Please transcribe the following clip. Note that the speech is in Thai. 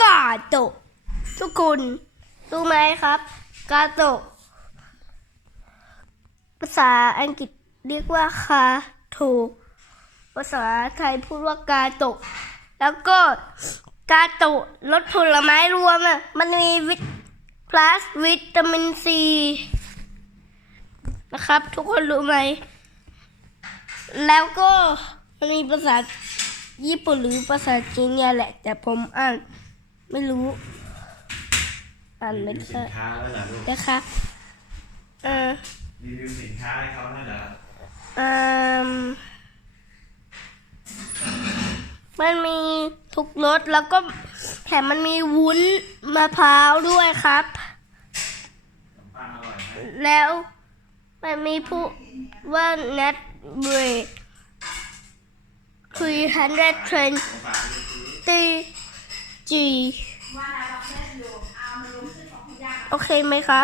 กาโตะทุกคนรู้ไหมครับ กาโตะภาษาอังกฤษเรียกว่าคาโทภาษาไทยพูดว่ากาโตะแล้วก็กาโตะรสผลไม้รวมอะมันมีวิต plus วิตามินซีนะครับ ทุกคนรู้ไหม แล้วก็มันมีภาษาญี่ปุ่นหรือภาษาจีนเนี่ยแหละ แต่ผมอ่าน ไม่รู้อ่านไม่รีวิวสิได้นค้าแล้วเหรอลูกนะคะเอ่อรีวิวสินค้าให้เขาแล้วเหรอเอ่มมันมีทุกรสแล้วก็แถมมันมีวุ้นมะพร้าวด้วยครับ ขนมปังอร่อยไหมแล้วมันมีผู้ว่า net rate 320 G โอเคไหมครับ